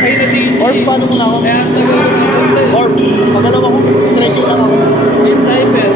Ay, na DC. Or paano muna ako? Kaya ang tagal ko ng punta eh. Or, magalaw ako. Stretching lang ako. Game Cyber.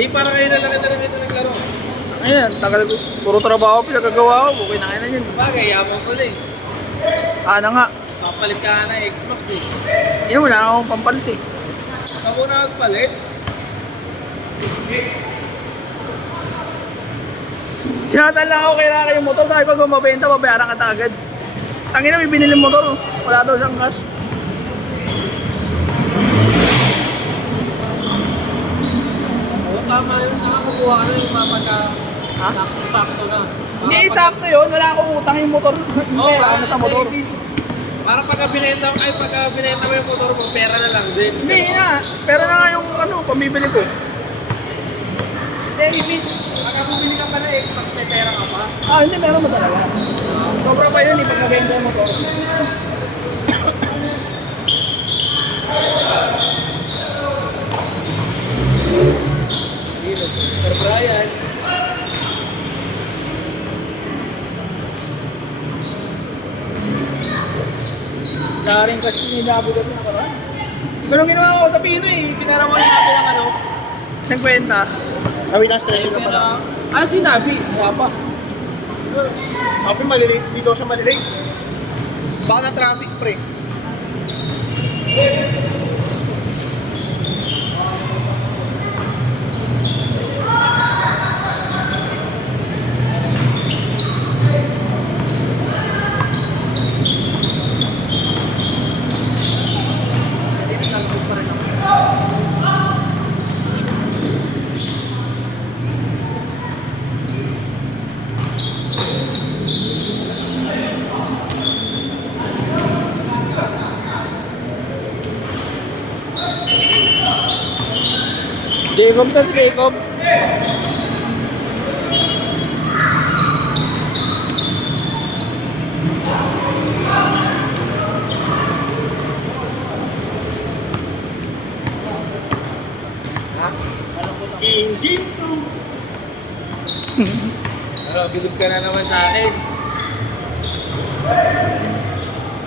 Di para kayo na lang ito naglaro. Ayan, tagal ko. Puro trabaho pinagagawa ko. Okay na kaya na yun. Bagay, yaman pala eh. Ana nga. Papalit ka na Xbox eh. Yun, wala akong pampalit eh. Ako na nagpalit. Sinasal lang ako kailangan yung motor. Sabi ko kung mabenta, babayaran ka agad. Tangina, may binili motor. Wala daw siyang cash. Oo, tama yun. Nakakukuha na yung mapagka... Ha? Sakto na. Hindi, sakto yun. Wala akong utang yung motor. Hindi, ano sa motor. Para pagka binenta mo yung motor mo, pera na lang din. Hindi nga. Pero na nga yung ano, pamibili ko. Hindi, Ibig. Pagka bumili ka pa ng Xbox, may pera ka pa. Ah, hindi, meron mo talaga. Sobra pa yun, pag mabenta yung motor. Sir Brian. Daring kasi nilabo kasi nakaraan. Ganun ginawa ko sa Pino eh. Pinarawan namin ng ano, 50. Awit lang, stretching lang pala. Ah, sinabi. Wala pa. Sabi malilate, dito siya malilate. Baka na traffic, pre. Jacob kasi Jacob. King Jitsu! Ano, bilib ka na naman sa akin.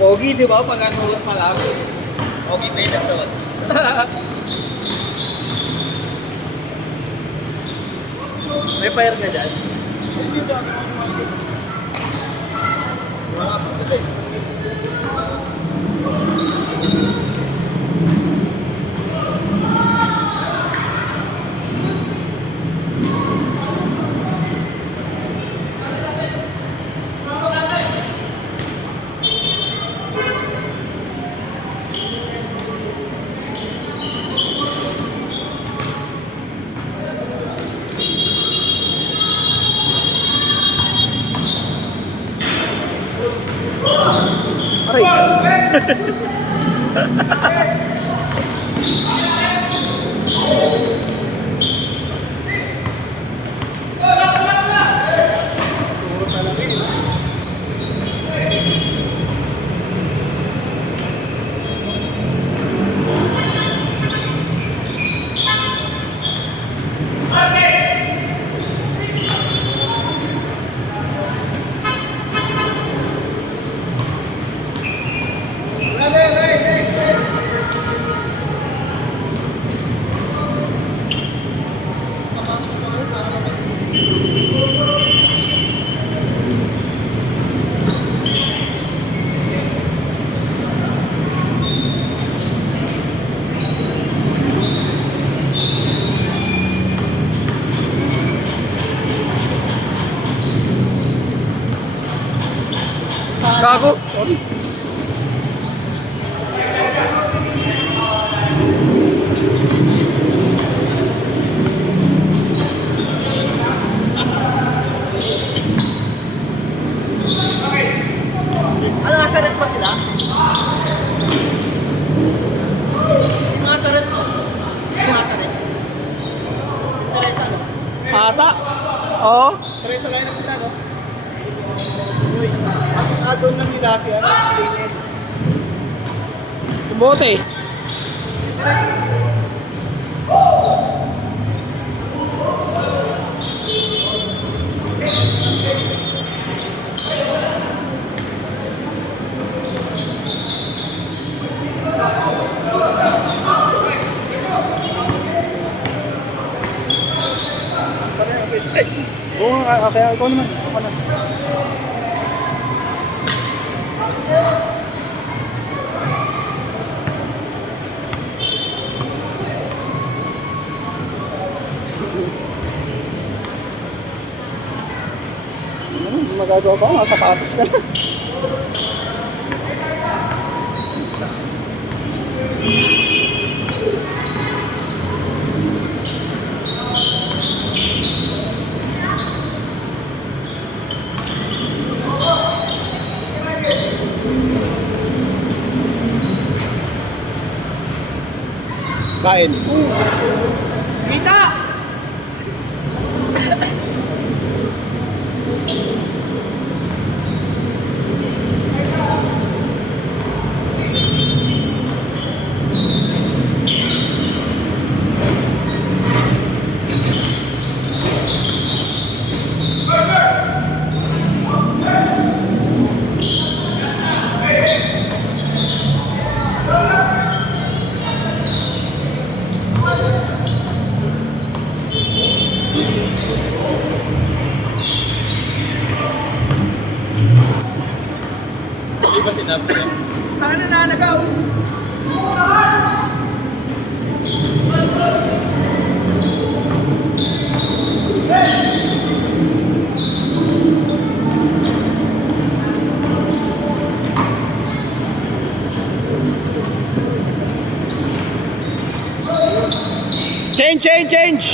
Pogi, di ba? Pag ano pa lang. Pogi pa yung nagsuot. May fire ka dyan? Aray. sila si ano, si Daniel. Bote. Oo, kaya ikaw naman. Ako na. Hindi magagawa ko, mga sapatos ka na. Kain. Kita! Hindi ba sinabi niya? Ano nanagaw? Change, change, change!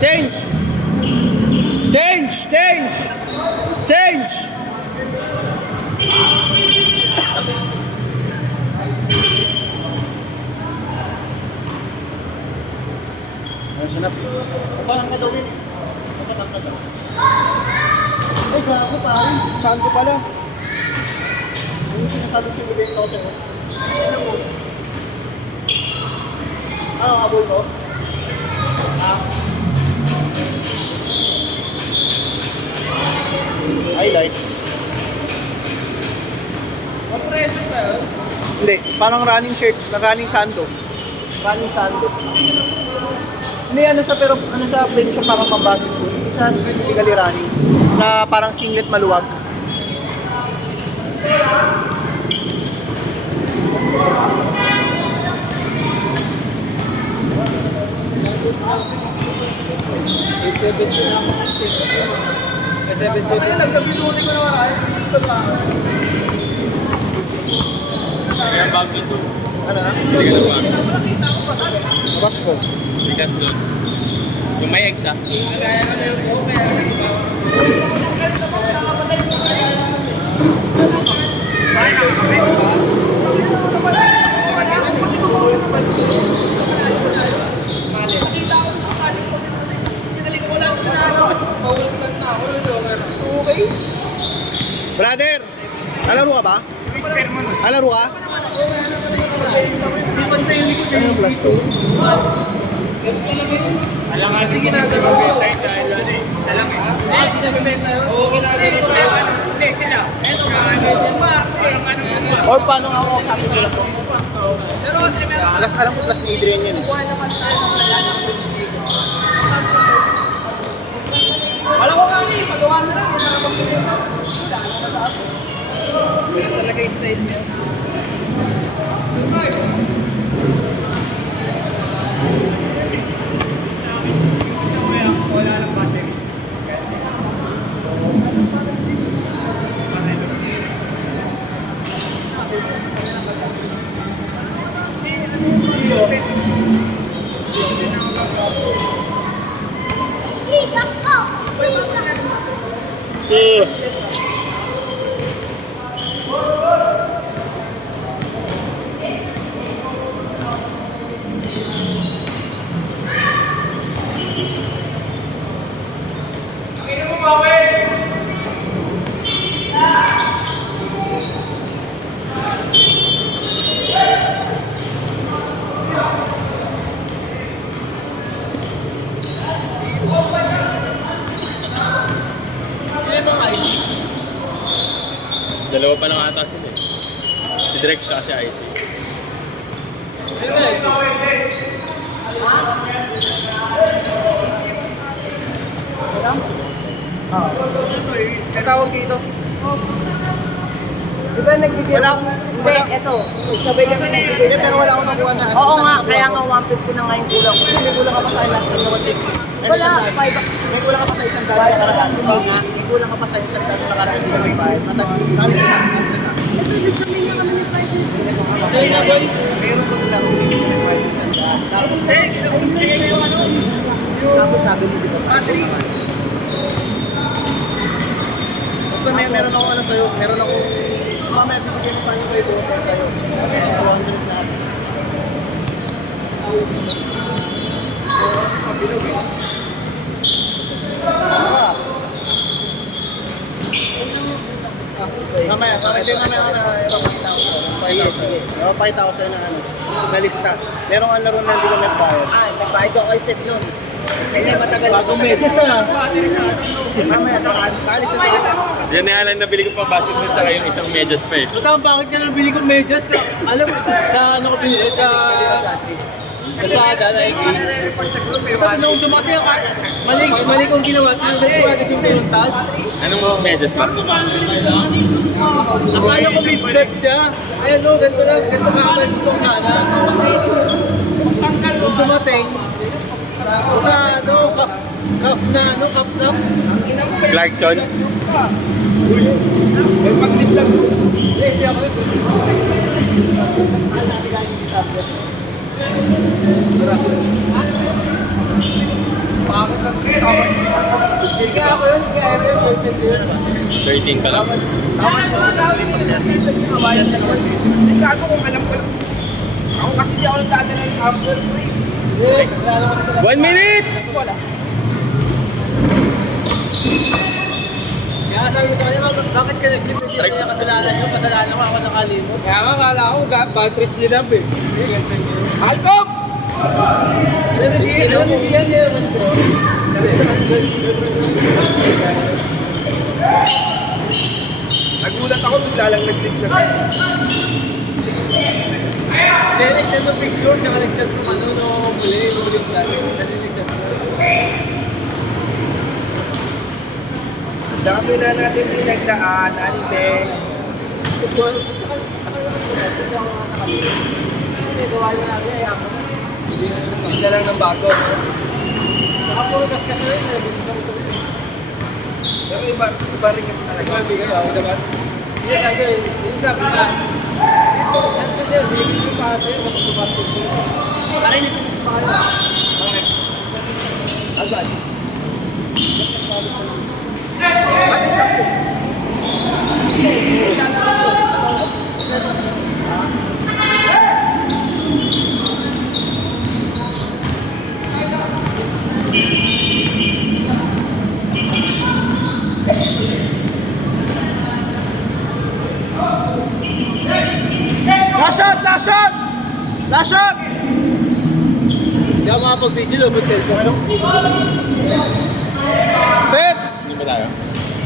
Change! Change, change! Change! Ano sinap? Parang ka daw yun. Parang ka daw. Ay, gago parang. Saan ko pala? Yung sinasabi si Bibeng ko sa'yo. Ano mo? Ah, abol ko? Highlights. Ang presyo ba yun? Hindi, parang running shirt, running sando. Running sando. Hindi, ano sa pero ano sa print siya parang pang-basketball. Isa physically running. Na parang singlet maluwag. Kaya lang, nabinuli ko naman ay. Ito lang. Kaya bago ito. Ano na? Hindi ka na bago. Wash ko. Sikat doon. Yung may eggs ah. Kaya kami yung buo, kaya nag-iba. Okay. Brother! Alaro ka ba? Alaro ka? Hindi pantay yung likod Ano plus 2? Ganun talaga yun. Alam nga, sige ginagawa ko tayo dahil ano eh. Isa lang eh. Ginagawa tayo? Oo, ginagawa tayo. Hindi, sila. Eto, parang ano mo. Or paano nga ako sabi nila to? Pero kasi meron. Plus, alam ko plus ni Adrian yan eh. Buhay naman tayo ng kailangan ko dito. Wala ko kami, magawa na lang. Para magpili ko. Wala, ano na sa ako. Ganyan talaga yung style niya. Wala ng battery. pa lang ata sila eh. Si Drex kasi IT. Ang tawag dito. Di ba nagbibigay? Wala. Hindi, eto. Sabay kami nagbibigay Hindi, pero wala akong nakuha na. Oo nga, kaya nga 150 na nga yung kulang ko. Kasi may kulang ka pa sa last time na 150. Wala, May kulang ka pa sa isang daan na nakaraan. Hindi nga, may kulang ka pa sa isang daan na nakaraan. Hindi ka nagbayad. Nalisa sa akin, nalisa sa akin. Meron pa nila kung hindi ka nagbayad sa isang daan. Tapos sabi ni Dito. Basta meron ako ano sa'yo. Meron ako, mamaya bibigyan mo sa inyo kayo doon kaya sa'yo. 200 na. Mamaya, hindi mamaya ako na ipapakita ko. Sige. Ipapakita ko sa'yo na ano, na lista. Meron ang laro na hindi ka nagbayad. Nagbayad ako kay Seth nun. Hindi, matagal. Bagong medyas Mamaya, nakalis na sa akin. Yan na lang nabili ko pa basketball tsaka yung isang medyas pa eh. Basta bakit ka nabili kong medyas ka? Alam mo, sa ano ko pinili? Sa Nike. Tapos nung dumating ako, mali kong ginawa. Tinanggay ko agad yung tag. Anong medyas pa? Akala ko mid-cut siya. Ay, no, ganito lang. Ganito ka ako itong kana. Nung dumating, sa ano, cup na, ano, cup snap. Clarkson? May pag-tip lang. Hindi ako rin. Bakit lang? Hindi ako yun. Kaya yun. 13 pa lang. Gago kung alam ko lang. Ako kasi di ako nagdadala ng number 3. 1 minute! Wala. Kaya sabi ko sa kanya, bakit ka nag-tip? Kaya kasalanan nyo, kasalanan ko ako nakalimot. Kaya nga kala ko, bad trip sila ba eh. Alcom! Alam mo, hindi yan yan. Nagulat ako, bigla lang nag-click sa akin. Siya nag-send ng picture, tsaka nag-chat ko ano, no, muli siya. Siya din nag-chat ko. Dami na natin pinagdaanan, Beng. Hindi lang ng bago. Saka puro kaskas na rin. Pero iba rin kasi talaga. Hindi kayo, ako naman. Hindi talaga eh. Yung sabi na, ito, yan ka din, hindi ko pa sa'yo, kapag tumatok ko. Para yung nagsinis pa kayo. Bakit? Agad. Kasi sakto. Last shot! Last shot! Last shot! Hindi ako makapag-video, but cellphone. Set! Hindi ba tayo?